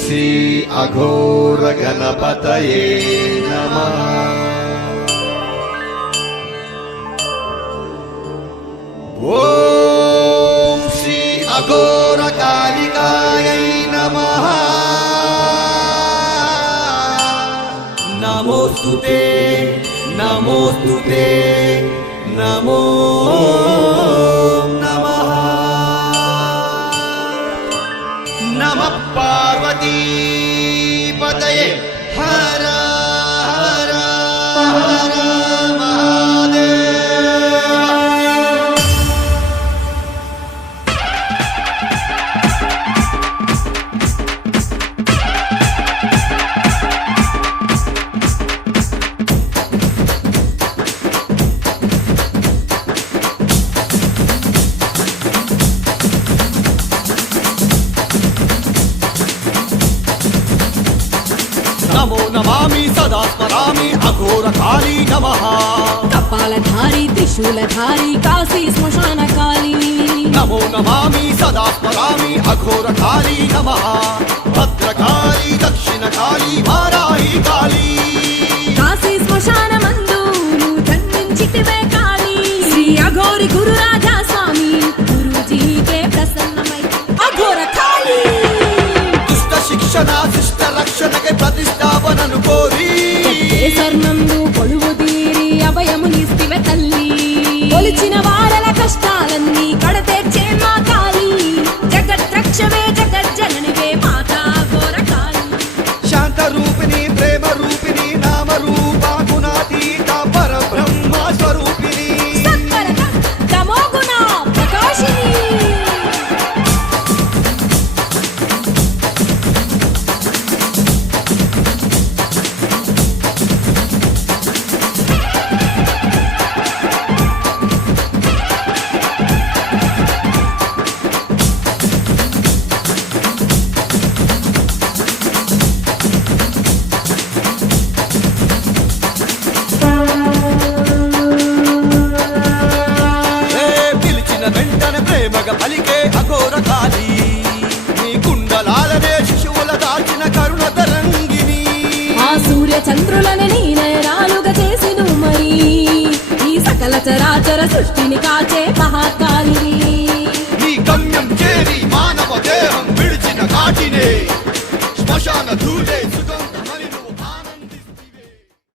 శ్రీ అఘోర గణపతయే నమః. ఓం శ్రీ అఘోర కాళికాయై నమః. నమోస్తుతే నమోస్తుతే నమో నమః. నమః పార్వతీపతయే హర హర హర నమో నమామి సదా స్మరామి అఘోర కాళీ నమః. కపాలధారి త్రిశూలధారి కాశీ శ్మశాన కాళీ. నమో నమామి సదా స్మరామి అఘోర కాళీ నమః. భద్రకాళీ దక్షిణ కాళీ వారాహి కాళీ. కాశీ శ్మశాన మందు నువ్వు జన్మించితివే కాళీ. శ్రీ అఘోరి గురు రాజా స్వామి గురూజీకే ప్రసన్నమై అఘోర కాళీ. దుష్ట శిక్షణ శిష్ట రక్షణకై ప్రతిష్టాపనను కోరి స్వర్ణందు కొలువు తీరి అభయమునిస్తివే తల్లి. కొలిచిన వారల కష్టాలన్నీ కడతేర్చే మా కాళీ. జగద్రక్షవే జగజ్జననివే మాతా అఘోర కాళీ. శాంత రూపిణి ప్రేమ రూపిణి నామ రూప గుణాతీత పరబ్రహ్మ స్వరూపిణి. సత్వర తమోగుణ ప్రకాశిని. పిలిచిన వెంటనే ప్రేమగా పలికే అఘోర కాళీ. నీ కుండలాలనే శిశువుల దాచిన కరుణ తరంగిణి. ఆ సూర్య చంద్రులని నీ నయనాలుగా చేసిను మరి. ఈ సకల చరాచర సృష్టిని కాచే మహాకాళీ.